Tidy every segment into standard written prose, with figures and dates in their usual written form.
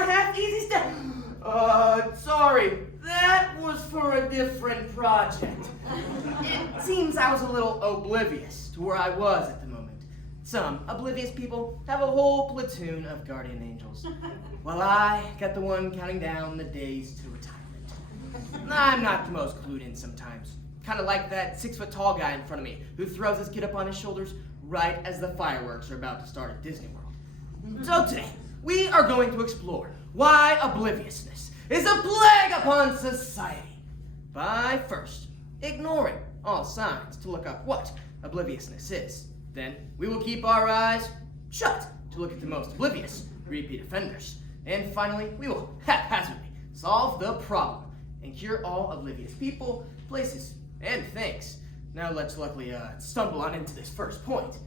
one half easy step. Sorry, that was for a different project. It seems I was a little oblivious to where I was at the moment. Some oblivious people have a whole platoon of guardian angels, while I got the one counting down the days to retirement. I'm not the most clued in sometimes. Kind of like that 6-foot-tall guy in front of me who throws his kid up on his shoulders right as the fireworks are about to start at Disney World. So today, we are going to explore why obliviousness is a plague upon society by first ignoring all signs to look up what obliviousness is. Then we will keep our eyes shut to look at the most oblivious repeat offenders. And finally, we will haphazardly solve the problem and cure all oblivious people, places, and things. Now let's luckily stumble on into this first point.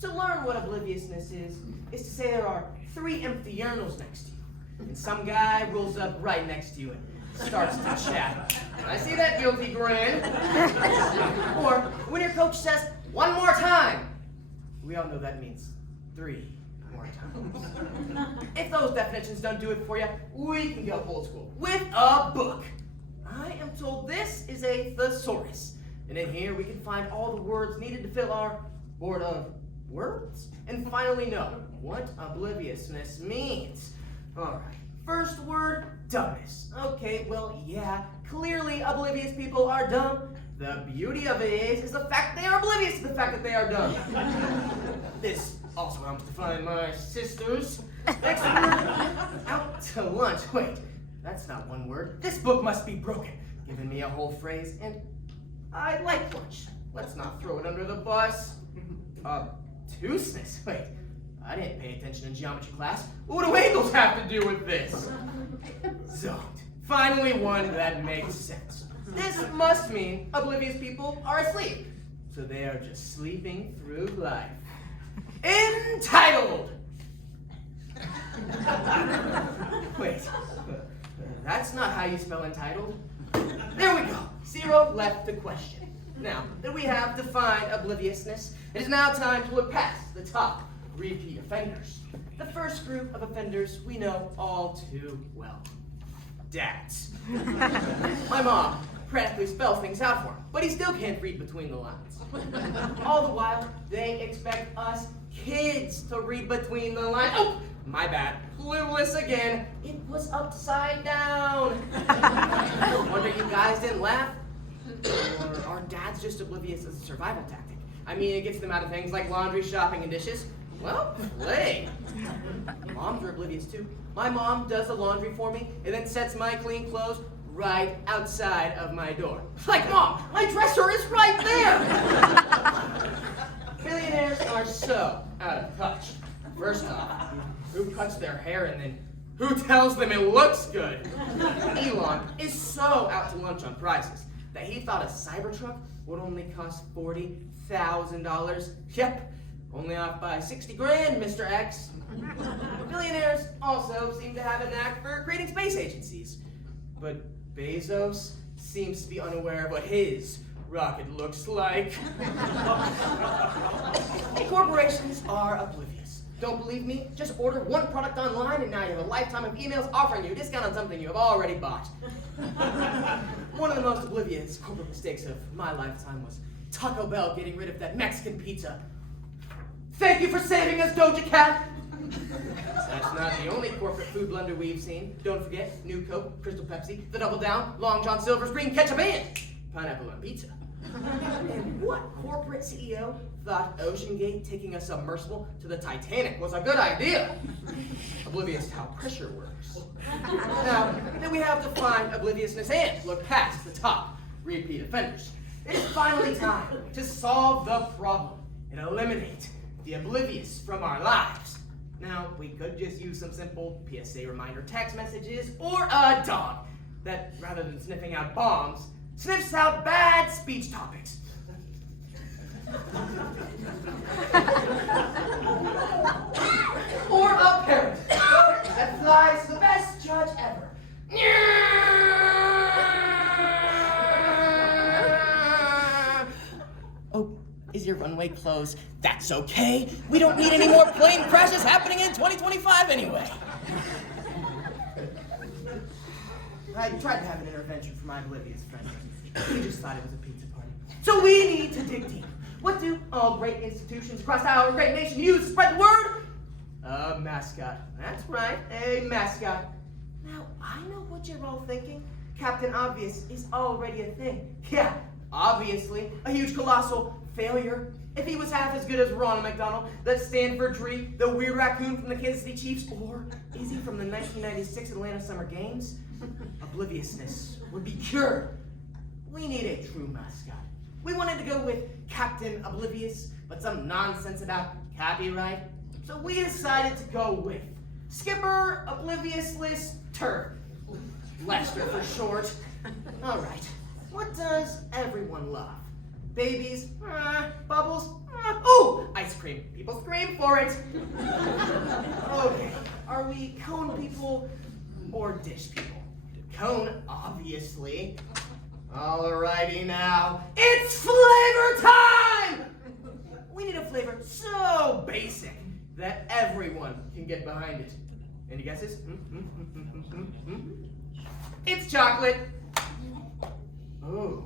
To learn what obliviousness is to say there are 3 empty urinals next to you, and some guy rolls up right next to you and starts to chat. I see that guilty grin. Or when your coach says, 1 more time. We all know that means 3 more times. If those definitions don't do it for you, we can go old school with a book. I am told this is a thesaurus, and in here we can find all the words needed to fill our board of words, and finally know what obliviousness means. Alright, first word, dumbness. Okay, well, yeah, clearly oblivious people are dumb. The beauty of it is the fact they are oblivious to the fact that they are dumb. This also helps define my sisters. Next word, out to lunch. Wait, that's not one word. This book must be broken. Giving me a whole phrase, and I like lunch. Let's not throw it under the bus. Obtuseness. Wait, I didn't pay attention in geometry class. What do angles have to do with this? Zoned. Finally one that makes sense. This must mean oblivious people are asleep. So they are just sleeping through life. Entitled! Wait, that's not how you spell entitled. There we go. 0 left to question. Now that we have defined obliviousness, it is now time to look past the top repeat offenders. The first group of offenders we know all too well. Dads. My mom practically spells things out for him, but he still can't read between the lines. All the while, they expect us kids to read between the lines. Oh, my bad. Clueless again. It was upside down. No wonder you guys didn't laugh. Or are dads just oblivious as a survival tactic? I mean, it gets them out of things like laundry, shopping, and dishes. Well, play. Moms are oblivious too. My mom does the laundry for me and then sets my clean clothes right outside of my door. Like, Mom, my dresser is right there! Billionaires are so out of touch. First off, who cuts their hair and then who tells them it looks good? Elon is so out to lunch on prices that he thought a Cybertruck would only cost $40,000. Yep, only off by 60 grand, Mr. X. Billionaires also seem to have a knack for creating space agencies. But Bezos seems to be unaware of what his rocket looks like. Corporations are oblivious. Don't believe me? Just order one product online and now you have a lifetime of emails offering you a discount on something you have already bought. One of the most oblivious corporate mistakes of my lifetime was Taco Bell getting rid of that Mexican pizza. Thank you for saving us, Doja Cat! That's not the only corporate food blunder we've seen. Don't forget, New Coke, Crystal Pepsi, the Double Down, Long John Silver's green ketchup, and pineapple on pizza. And what corporate CEO thought OceanGate taking a submersible to the Titanic was a good idea? Oblivious to how pressure works. Now that we have defined obliviousness and look past the top repeat offenders, it is finally time to solve the problem and eliminate the oblivious from our lives. Now, we could just use some simple PSA reminder text messages or a dog that, rather than sniffing out bombs, sniffs out bad speech topics. Or a parrot that flies the best judge ever. Oh, is your runway closed? That's okay. We don't need any more plane crashes happening in 2025 anyway. I tried to have an intervention for my oblivious friend. We just thought it was a pizza party. So we need to dig deep. What do all great institutions across our great nation use to spread the word? A mascot. That's right, a mascot. Now, I know what you're all thinking. Captain Obvious is already a thing. Yeah, obviously, a huge colossal failure. If he was half as good as Ronald McDonald, that Stanford Tree, the weird raccoon from the Kansas City Chiefs, or is he from the 1996 Atlanta Summer Games? Obliviousness would be cured. We need a true mascot. We wanted to go with Captain Oblivious, but some nonsense about copyright. So we decided to go with Skipper Obliviously Turf. Lester for short. All right. What does everyone love? Babies? Bubbles? Ooh, ice cream. People scream for it. Okay. Are we cone people or dish people? Cone, obviously. Alrighty now. It's flavor time! We need a flavor so basic that everyone can get behind it. Any guesses? It's chocolate. Oh,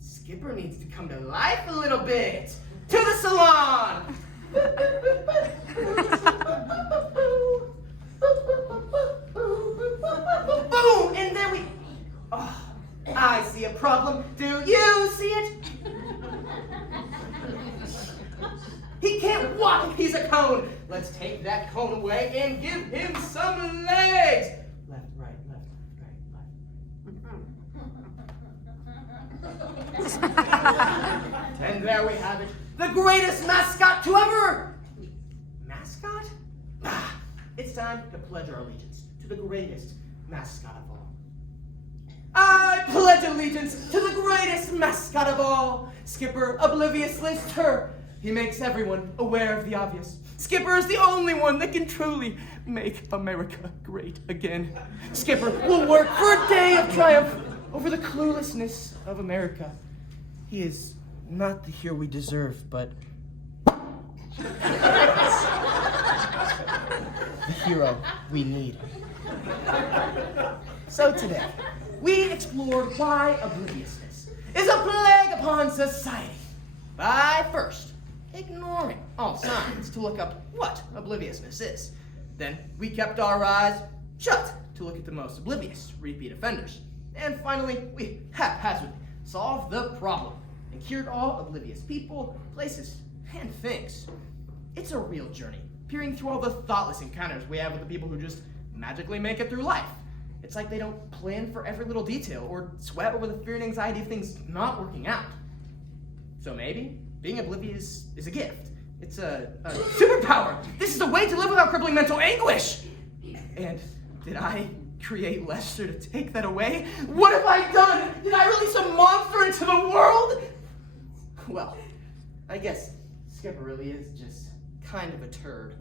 Skipper needs to come to life a little bit. To the salon! Boom! And there we... Oh, I see a problem. Do you see it? He can't walk if he's a cone. Let's take that cone away and give him some legs. Left, right, left, right. And there we have it. The greatest mascot to ever... Mascot? It's time to pledge our allegiance to the greatest mascot of all. I pledge allegiance to the greatest mascot of all, Skipper Oblivious Lister. He makes everyone aware of the obvious. Skipper is the only one that can truly make America great again. Skipper will work for a day of triumph over the cluelessness of America. He is not the hero we deserve, but the hero we need. So today, we explored why obliviousness is a plague upon society by first ignoring all signs to look up what obliviousness is. Then we kept our eyes shut to look at the most oblivious repeat offenders. And finally, we haphazardly solved the problem and cured all oblivious people, places, and things. It's a real journey, peering through all the thoughtless encounters we have with the people who just magically make it through life. It's like they don't plan for every little detail or sweat over the fear and anxiety of things not working out. So maybe being oblivious is a gift. It's a superpower. This is a way to live without crippling mental anguish. And did I create Lester to take that away? What have I done? Did I release a monster into the world? Well, I guess Skipper really is just kind of a turd.